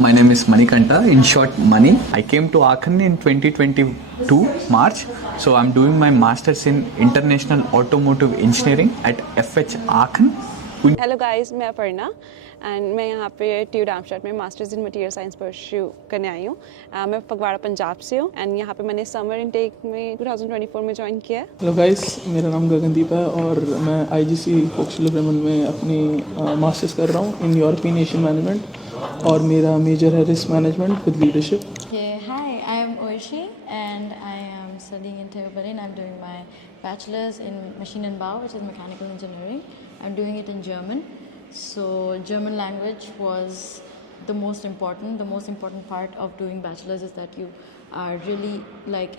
my name is Manikanta, in short Mani. I came to Aachen in 2022 March. So I'm doing my masters in international automotive engineering at FH Aachen. Hello guys, मैं अपर्णा एंड मैं यहाँ पे ट्यू डामस्टार्ट में masters in material science pursue करने आई हूँ। मैं फगवाड़ा पंजाब से हूँ एंड यहाँ पे मैंने समर इनटेक में 2024 में ज्वाइन किया है। हेलो गाइस, मेरा नाम गगनदीप है और मैं आईजीसी होक्सलेब्रेमन में अपनी मास्टर्स कर रहा हूँ इन यूरोपियन एशियन मैनेजमेंट और मेरा मेजर है risk management with leadership. Hi, I am Oishi and I am studying in Berlin. I'm doing my bachelor's in machine and bow, which is mechanical engineering. I'm doing it in German. So German language was the most important part of doing bachelor's is that you are really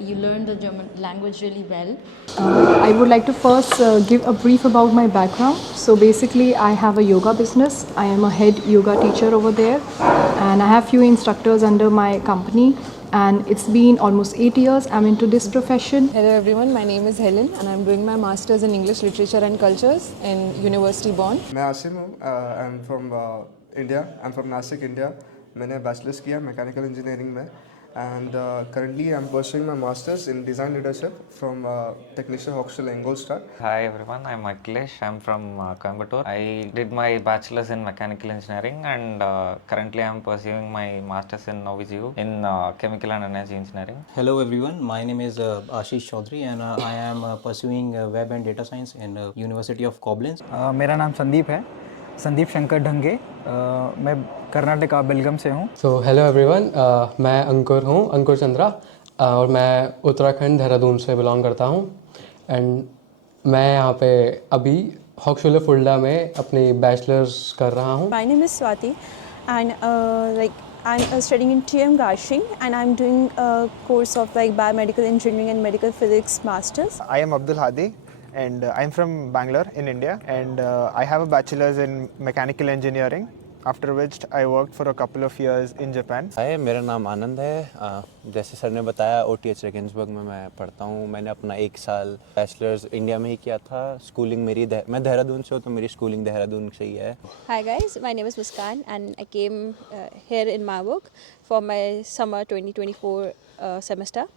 you learn the German language really well. I would like to first give a brief about my background. So basically I have a yoga business. I am a head yoga teacher over there and I have few instructors under my company. And it's been almost 8 years I'm into this profession. Hello everyone, my name is Helen and I'm doing my masters in English literature and cultures in University Bonn. मैं आसिम हूँ, I'm from India, I'm from Nasik, India. मैंने बैचलर्स किया mechanical engineering में and currently I'm pursuing my masters in design leadership from Technische Hochschule Ingolstadt. Hi everyone, I'm Akhilesh. I'm from Coimbatore. I did my bachelor's in mechanical engineering and currently I'm pursuing my masters in OVGU in chemical and energy engineering. Hello everyone, my name is Ashish Chaudhary and I am pursuing web and data science in University of Koblenz. मेरा नाम संदीप है, संदीप शंकर ढंगे। मैं कर्नाटका बेलगम से हूँ। So hello everyone, मैं अंकुर हूँ, अंकुर चंद्रा, और मैं उत्तराखंड देहरादून से बिलोंग करता हूँ एंड मैं यहाँ पे अभी हॉक्सुले फुल्डा में अपनी बैचलर्स कर रहा हूँ। My name is Swati and I'm studying in TM Garching and I'm doing a course of biomedical engineering and medical physics masters. I am Abdul Hadi and I'm from Bangalore in India and I have a bachelor's in mechanical engineering, after which I worked for a couple of years in Japan. हाय, मेरा नाम आनंद है। जैसे सर ने बताया OTH रेगेंसबर्ग में मैं पढ़ता हूँ। मैंने अपना 1 साल बैचलर्स इंडिया में ही किया था। स्कूलिंग मेरी मैं देहरादून से हूँ तो मेरी स्कूलिंग देहरादून से ही है। Hi guys, my name is Muskan and I came here in Marburg for my summer 2024 semester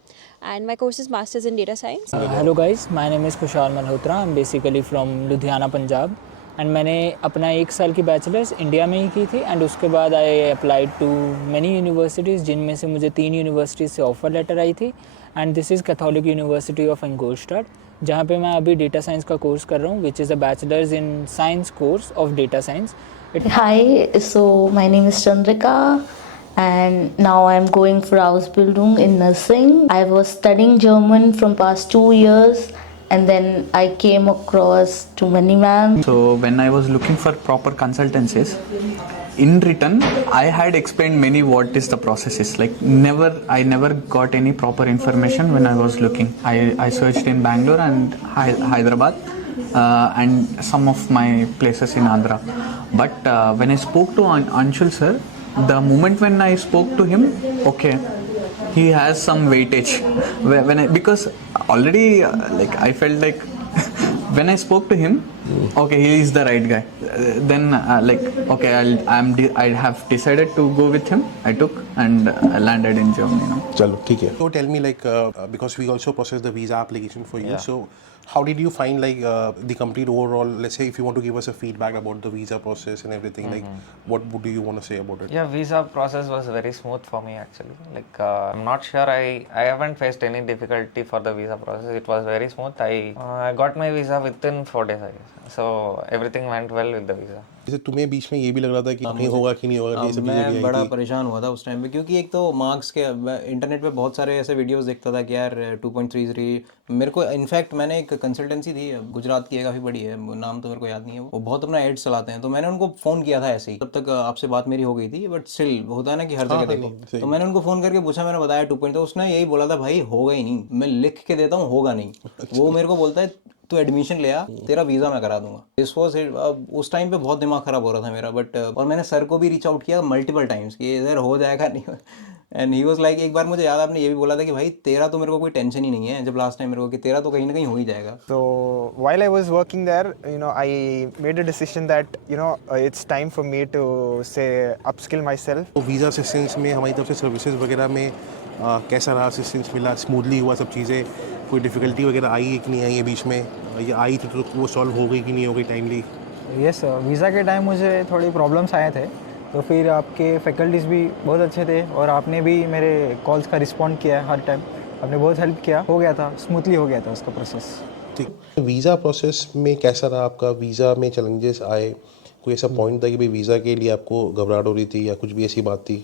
and my course is masters in data science. Hello guys, my name is Kushal Malhotra. I'm basically from Ludhiana, Punjab. And मैंने अपना 1 साल की bachelors India में ही की थी and उसके बाद I applied to many universities जिनमें से मुझे 3 यूनिवर्सिटीज़ से ऑफ़र लेटर आई थी and this is Catholic University of Ingolstadt, जहाँ पे मैं अभी डेटा साइंस का कोर्स कर रहा हूँ which is a bachelors in science course of data science. Hi, so my name is Chandrika and now I'm going for Ausbildung in nursing. I was studying German from past 2 years. And then I came across to Maniman. So when I was looking for proper consultancies, in return I had explained many what is the process is. I never got any proper information when I was looking. I searched in Bangalore and Hyderabad and some of my places in Andhra. But when I spoke to Anshul sir, the moment when I spoke to him, okay, he has some weightage because already I felt like when I spoke to him, okay, he is the right guy. Then okay, I have decided to go with him. I took and I landed in Germany. चलो ठीक है। So tell me because we also process the visa application for you. So how did you find the complete overall? Let's say if you want to give us a feedback about the visa process and everything, what do you want to say about it? Yeah, visa process was very smooth for me actually. I'm not sure I haven't faced any difficulty for the visa process. It was very smooth. I got my visa within 4 days I guess. So everything went well with the visa. जैसे तुम्हें बीच में ये भी लग रहा था कि नहीं होगा कि नहीं होगा, ये सब मैं बड़ा परेशान हुआ था उस टाइम पे क्योंकि एक तो मार्क्स के इंटरनेट पे बहुत सारे ऐसे वीडियोस देखता था कि यार 2.33 मेरे को इनफैक्ट मैंने एक कंसल्टेंसी थी गुजरात की, काफ़ी बड़ी है, नाम तो मेरे को याद नहीं है, वो बहुत अपना एड्स चलाते हैं, तो मैंने उनको फ़ोन किया था ऐसे ही, तब तक आपसे बात मेरी हो गई थी बट स्टिल होता है ना कि हर जगह देखो, तो मैंने उनको फ़ोन करके पूछा, मैंने बताया 2. तो उसने यही बोला था भाई होगा ही नहीं, मैं लिख के देता हूँ होगा नहीं। वो मेरे को बोलता है तो एडमिशन ले आ, तेरा वीज़ा मैं करा दूंगा। दिस वाज उस टाइम पे बहुत दिमाग ख़राब हो रहा था मेरा बट और मैंने सर को भी रीच आउट किया मल्टीपल टाइम्स कि इधर हो जाएगा नहीं, एंड ही वाज लाइक, एक बार मुझे याद आपने ये भी बोला था कि भाई तेरा तो मेरे को कोई टेंशन ही नहीं है, जब लास्ट टाइम मेरे को, कि तेरा तो कहीं ना कहीं हो ही जाएगा. So while I was working there, I made a decision that it's time for me to say upskill myself. तो वीज़ा असिस्टेंस में हमारी तरफ से सर्विसेज वगैरह में कैसा रहा, असिस्टेंस मिला, स्मूथली हुआ सब चीज़ें, कोई डिफ़िकल्टी वगैरह आई है कि नहीं आई है बीच में, या आई थी तो वो सॉल्व हो गई कि नहीं हो गई टाइमली? यस, वीज़ा के टाइम मुझे थोड़ी प्रॉब्लम्स आए थे, तो फिर आपके फैकल्टीज़ भी बहुत अच्छे थे और आपने भी मेरे कॉल्स का रिस्पॉन्ड किया हर टाइम. आपने बहुत हेल्प किया, हो गया था, स्मूथली हो गया था उसका प्रोसेस. ठीक. वीज़ा प्रोसेस में कैसा रहा आपका? वीज़ा में चैलेंजेस आए? कोई ऐसा पॉइंट था कि भाई वीज़ा के लिए आपको घबराहट हो रही थी या कुछ भी ऐसी बात थी?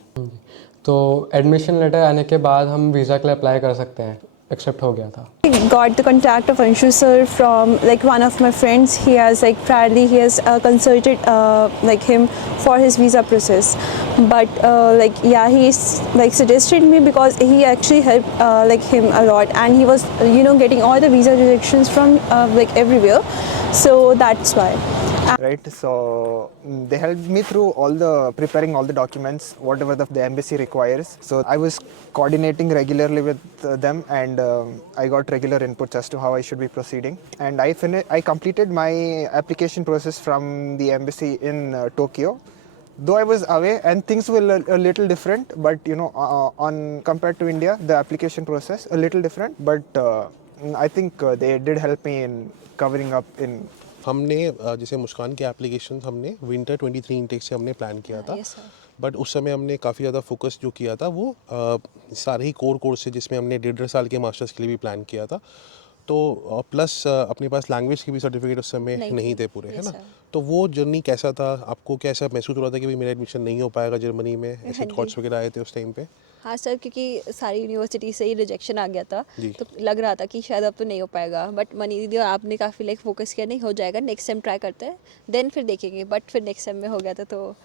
तो एडमिशन लेटर आने के बाद हम वीज़ा के लिए अप्लाई कर सकते हैं, एक्सेप्ट हो गया था. Got the contact of Anshu sir from like one of my friends. He has like priorly he has consulted like him for his visa process, but like yeah, he's like suggested me because he actually helped like him a lot, and he was getting all the visa rejections from like everywhere, so that's why. Right, so they helped me through preparing all the documents, whatever the embassy requires. So I was coordinating regularly with them, and I got regular inputs as to how I should be proceeding. And I completed my application process from the embassy in Tokyo. Though I was away and things were a little different, but on compared to India, the application process a little different. But I think they did help me in covering up in. हमने जैसे मुस्कान के एप्लीकेशन हमने विंटर 23 इनटेक से हमने प्लान किया था, बट उस समय हमने काफ़ी ज़्यादा फोकस जो किया था वो सारे ही कोर कोर्स से, जिसमें हमने 1.5 साल के मास्टर्स के लिए भी प्लान किया था. तो प्लस अपने पास लैंग्वेज के भी सर्टिफिकेट उस समय नहीं थे पूरे, है ना? तो वो जर्नी कैसा था आपको? क्या ऐसा महसूस हो रहा था कि भाई मेरा एडमिशन नहीं हो पाएगा जर्मनी में? ऐसे थॉट्स वगैरह आए थे उस टाइम पे? हाँ सर, क्योंकि सारी यूनिवर्सिटी से ही रिजेक्शन आ गया था, तो लग रहा था कि शायद अब तो नहीं हो पाएगा. बट मनी दीदी और आपने काफ़ी लाइक फोकस किया, नहीं हो जाएगा, नेक्स्ट टाइम ट्राई करते हैं, देन फिर देखेंगे. बट फिर नेक्स्ट टाइम में हो गया था. तो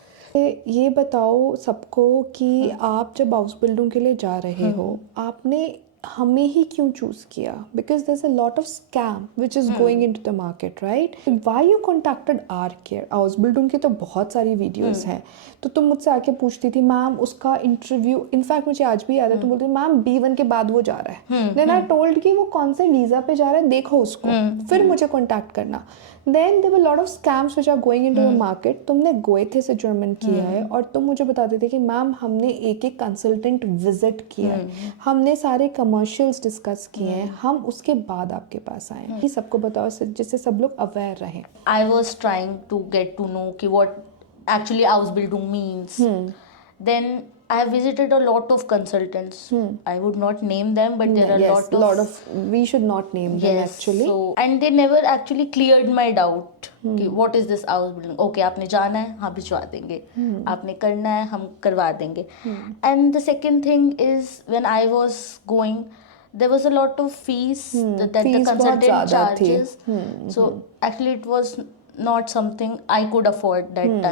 ये बताओ सबको कि आप जब हाउस बिल्डिंग के लिए जा रहे हो, आपने हमें ही क्यों चूज़ किया? Because there is a lot of scam which is going in to the market, right? Why you contacted Rcare? House building की तो बहुत सारी वीडियोज़ हैं. तो तुम मुझसे आके पूछती थी मैम उसका इंटरव्यू, इनफैक्ट मुझे आज भी याद है, तुम बोलती थी मैम B1 के बाद वो जा रहा है. देन आई टोल्ड कि वो कौन से वीज़ा पे जा रहा है, देखो उसको, फिर मुझे कॉन्टैक्ट करना. Then there were lot of scams which are going in to the market. तुमने गोएथे से जर्मन किया है और तुम मुझे बताते थे कि मैम हमने एक एक कंसल्टेंट विजिट किया है, हमने सारे कमर्शियल्स डिस्कस किए हैं, हम उसके बाद आपके पास आए हैं. ये सबको बताओ जिससे सब लोग अवेयर रहें. I was trying to get to know what actually Ausbildung means. Then I have visited a lot of consultants. I would not name them, but there are a lot of. We should not name them actually. So, and they never actually cleared my doubt. कि what is this Ausbildung? Okay, आपने जाना है, हम भिजवा देंगे. आपने करना है, हम करवा देंगे. And the second thing is when I was going, there was a lot of fees that the consultant charges. So actually it was not something I could afford that time.